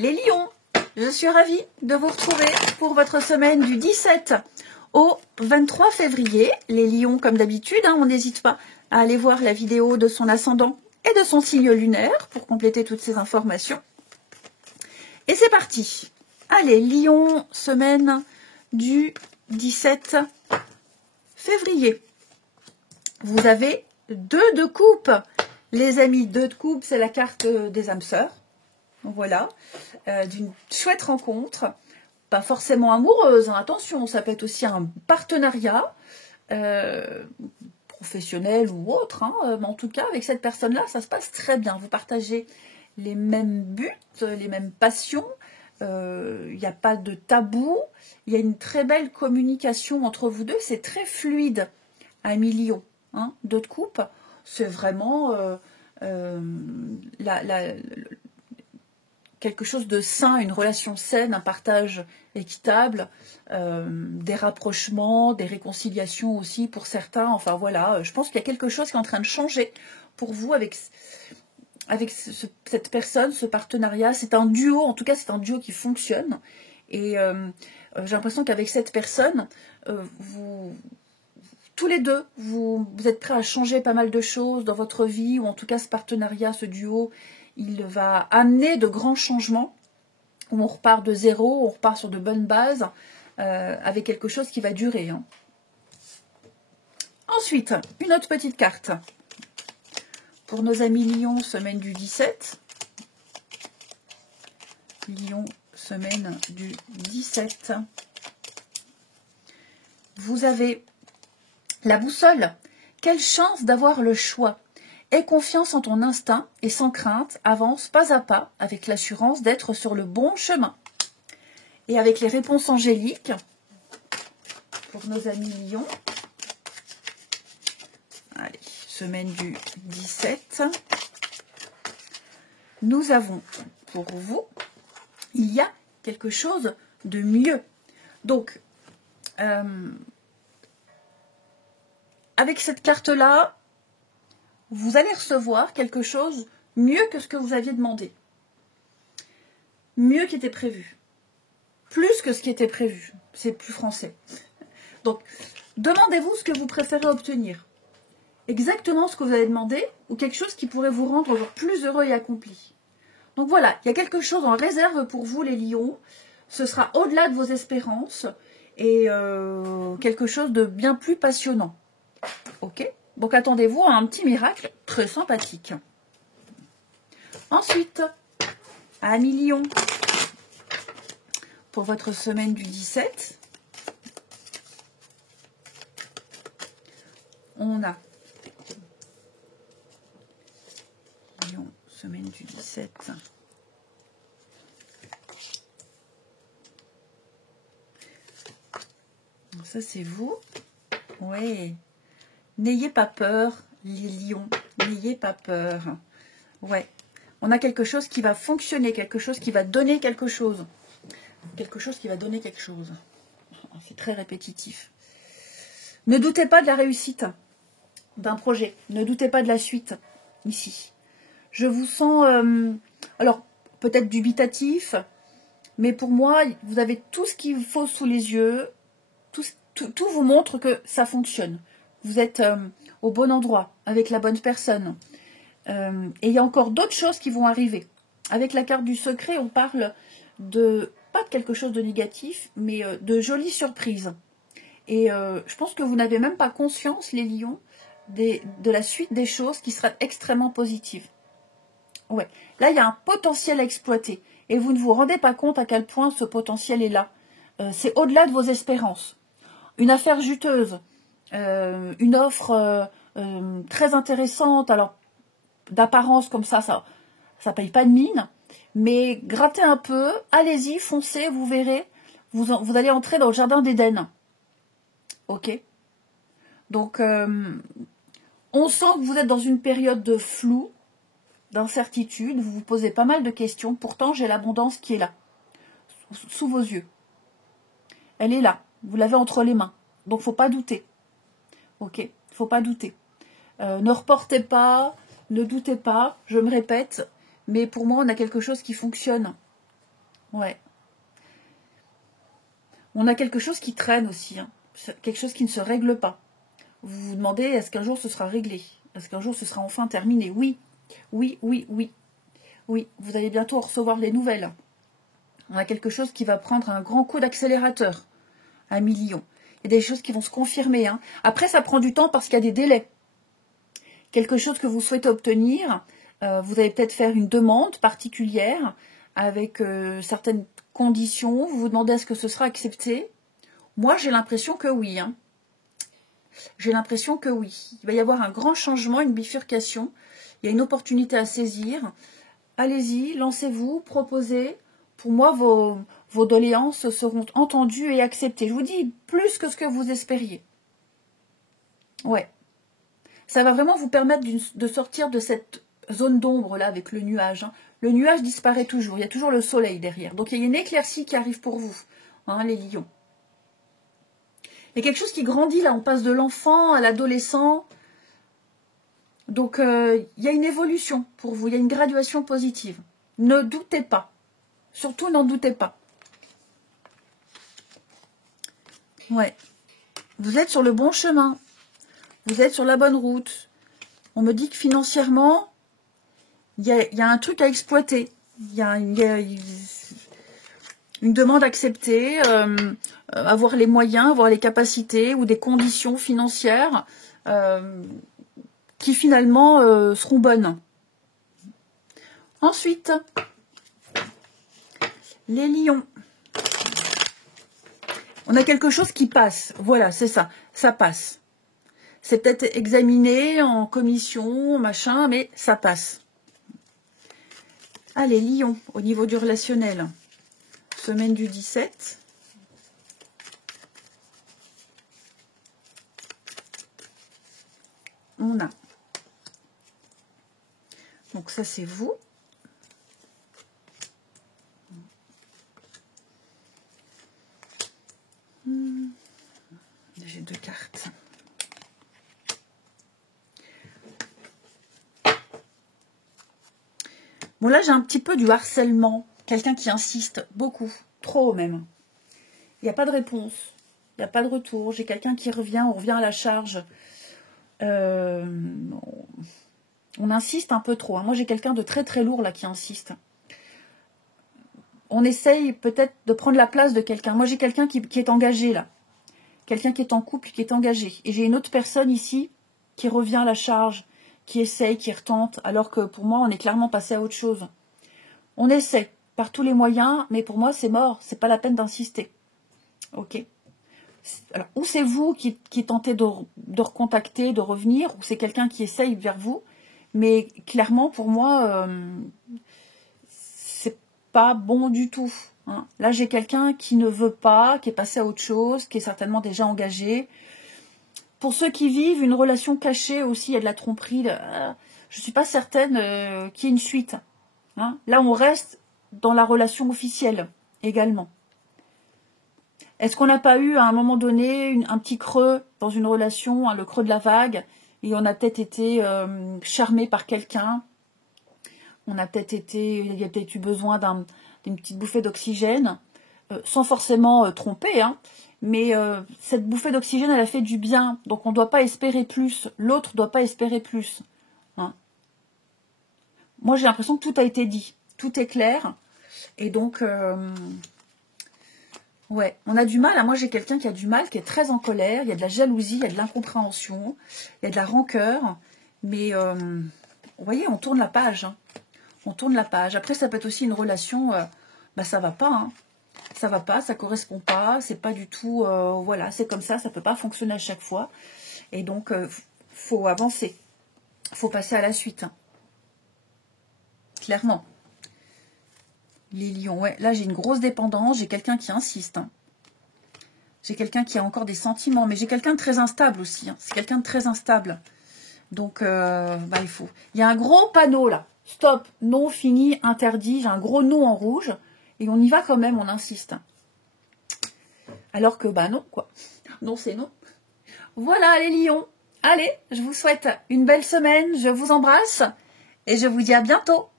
Les lions, je suis ravie de vous retrouver pour votre semaine du 17 au 23 février. Les lions, comme d'habitude, on n'hésite pas à aller voir la vidéo de son ascendant et de son signe lunaire pour compléter toutes ces informations. Et c'est parti. Allez, lion, semaine du 17 février. Vous avez 2 de coupe. Les amis, 2 de coupe, c'est la carte des âmes sœurs. Voilà, d'une chouette rencontre, pas forcément amoureuse, attention, ça peut être aussi un partenariat professionnel ou autre, mais en tout cas, avec cette personne-là, ça se passe très bien. Vous partagez les mêmes buts, les mêmes passions, il n'y a pas de tabou, il y a une très belle communication entre vous deux, c'est très fluide, un million, 2 de coupe, c'est vraiment quelque chose de sain, une relation saine, un partage équitable, des rapprochements, des réconciliations aussi pour certains. Enfin voilà, je pense qu'il y a quelque chose qui est en train de changer pour vous avec cette personne, ce partenariat. C'est un duo, en tout cas c'est un duo qui fonctionne. Et j'ai l'impression qu'avec cette personne, tous les deux, vous êtes prêts à changer pas mal de choses dans votre vie, ou en tout cas ce partenariat, ce duo, il va amener de grands changements, où on repart de zéro, on repart sur de bonnes bases, avec quelque chose qui va durer. Ensuite, une autre petite carte. Pour nos amis Lions, semaine du 17. Lions, semaine du 17. Vous avez la boussole. Quelle chance d'avoir le choix. Aie confiance en ton instinct et sans crainte, avance pas à pas avec l'assurance d'être sur le bon chemin. Et avec les réponses angéliques, pour nos amis Lions, allez, semaine du 17, nous avons pour vous, il y a quelque chose de mieux. Donc, avec cette carte-là, vous allez recevoir quelque chose mieux que ce que vous aviez demandé. Mieux qui était prévu. Plus que ce qui était prévu. C'est plus français. Donc, demandez-vous ce que vous préférez obtenir. Exactement ce que vous avez demandé ou quelque chose qui pourrait vous rendre plus heureux et accompli. Donc voilà, il y a quelque chose en réserve pour vous les lions. Ce sera au-delà de vos espérances et quelque chose de bien plus passionnant. Ok ? Donc attendez-vous à un petit miracle très sympathique. Ensuite, amis Lions, pour votre semaine du 17, on a Lion, semaine du 17. Donc ça c'est vous. Ouais. N'ayez pas peur, les lions, n'ayez pas peur. Ouais, on a quelque chose qui va fonctionner, quelque chose qui va donner quelque chose. Quelque chose qui va donner quelque chose. C'est très répétitif. Ne doutez pas de la réussite d'un projet. Ne doutez pas de la suite, ici. Je vous sens, alors, peut-être dubitatif, mais pour moi, vous avez tout ce qu'il faut sous les yeux. Tout vous montre que ça fonctionne. Vous êtes au bon endroit, avec la bonne personne. Et il y a encore d'autres choses qui vont arriver. Avec la carte du secret, on parle pas de quelque chose de négatif, mais de jolies surprises. Et je pense que vous n'avez même pas conscience, les lions, de la suite des choses qui sera extrêmement positive. Ouais. Là, il y a un potentiel à exploiter. Et vous ne vous rendez pas compte à quel point ce potentiel est là. C'est au-delà de vos espérances. Une affaire juteuse. Une offre très intéressante, alors d'apparence comme ça paye pas de mine, mais grattez un peu, allez-y, foncez, vous verrez, vous allez entrer dans le jardin d'Éden. Ok. Donc, on sent que vous êtes dans une période de flou, d'incertitude, vous vous posez pas mal de questions, pourtant j'ai l'abondance qui est là, sous vos yeux. Elle est là, vous l'avez entre les mains, donc faut pas douter. Ok, faut pas douter. Ne reportez pas, ne doutez pas, je me répète, mais pour moi, on a quelque chose qui fonctionne. Ouais. On a quelque chose qui traîne aussi, hein. Quelque chose qui ne se règle pas. Vous vous demandez, est-ce qu'un jour ce sera réglé? Est-ce qu'un jour ce sera enfin terminé? Oui, oui, oui, oui. Oui, vous allez bientôt recevoir les nouvelles. On a quelque chose qui va prendre un grand coup d'accélérateur. 1 million. Il y a des choses qui vont se confirmer, hein. Après, ça prend du temps parce qu'il y a des délais. Quelque chose que vous souhaitez obtenir, vous allez peut-être faire une demande particulière avec certaines conditions. Vous vous demandez est-ce que ce sera accepté? Moi, j'ai l'impression que oui, hein. J'ai l'impression que oui. Il va y avoir un grand changement, une bifurcation. Il y a une opportunité à saisir. Allez-y, lancez-vous, proposez. Pour moi, vos doléances seront entendues et acceptées. Je vous dis, plus que ce que vous espériez. Ouais. Ça va vraiment vous permettre de sortir de cette zone d'ombre là avec le nuage, hein. Le nuage disparaît toujours. Il y a toujours le soleil derrière. Donc, il y a une éclaircie qui arrive pour vous, hein, les lions. Il y a quelque chose qui grandit là. On passe de l'enfant à l'adolescent. Donc, il y a une évolution pour vous. Il y a une graduation positive. Ne doutez pas. Surtout, n'en doutez pas. Ouais. Vous êtes sur le bon chemin. Vous êtes sur la bonne route. On me dit que financièrement, il y a un truc à exploiter. Il y a une demande acceptée, avoir les moyens, avoir les capacités ou des conditions financières qui finalement seront bonnes. Ensuite, les lions. On a quelque chose qui passe. Voilà, c'est ça. Ça passe. C'est peut-être examiné en commission, machin, mais ça passe. Allez, lion, au niveau du relationnel. Semaine du 17. On a. Donc ça, c'est vous. J'ai 2 cartes. Bon, là, j'ai un petit peu du harcèlement. Quelqu'un qui insiste beaucoup, trop même. Il n'y a pas de réponse, il n'y a pas de retour. J'ai quelqu'un qui revient, on revient à la charge. On insiste un peu trop, hein. Moi, j'ai quelqu'un de très très lourd là qui insiste. On essaye peut-être de prendre la place de quelqu'un. Moi, j'ai quelqu'un qui est engagé là. Quelqu'un qui est en couple, qui est engagé. Et j'ai une autre personne ici qui revient à la charge, qui essaye, qui retente, alors que pour moi, on est clairement passé à autre chose. On essaie par tous les moyens, mais pour moi, c'est mort. C'est pas la peine d'insister. Ok. Alors, ou c'est vous qui tentez de recontacter, de revenir, ou c'est quelqu'un qui essaye vers vous. Mais clairement, pour moi, c'est pas bon du tout, hein. Là, j'ai quelqu'un qui ne veut pas, qui est passé à autre chose, qui est certainement déjà engagé. Pour ceux qui vivent une relation cachée aussi, il y a de la tromperie. Je ne suis pas certaine qu'il y ait une suite, hein. Là, on reste dans la relation officielle également. Est-ce qu'on n'a pas eu à un moment donné un petit creux dans une relation, hein, le creux de la vague, et on a peut-être été charmé par quelqu'un, il y a peut-être eu besoin d'une petite bouffée d'oxygène, sans forcément tromper, hein, mais cette bouffée d'oxygène, elle a fait du bien, donc on ne doit pas espérer plus, l'autre ne doit pas espérer plus, hein. Moi, j'ai l'impression que tout a été dit, tout est clair, et donc... ouais, on a du mal. Moi, j'ai quelqu'un qui a du mal, qui est très en colère. Il y a de la jalousie, il y a de l'incompréhension, il y a de la rancœur. Mais, vous voyez, on tourne la page, hein. On tourne la page. Après, ça peut être aussi une relation, ça va pas, hein. Ça va pas, ça correspond pas, c'est pas du tout... voilà, c'est comme ça peut pas fonctionner à chaque fois. Et donc, faut avancer. Faut passer à la suite, hein. Clairement. Les lions, ouais. Là, j'ai une grosse dépendance. J'ai quelqu'un qui insiste, hein. J'ai quelqu'un qui a encore des sentiments. Mais j'ai quelqu'un de très instable aussi, hein. C'est quelqu'un de très instable. Donc, il faut... Il y a un gros panneau, là. Stop, non, fini, interdit. J'ai un gros non en rouge. Et on y va quand même, on insiste. Alors que, non, quoi. Non, c'est non. Voilà, les lions. Allez, je vous souhaite une belle semaine. Je vous embrasse. Et je vous dis à bientôt.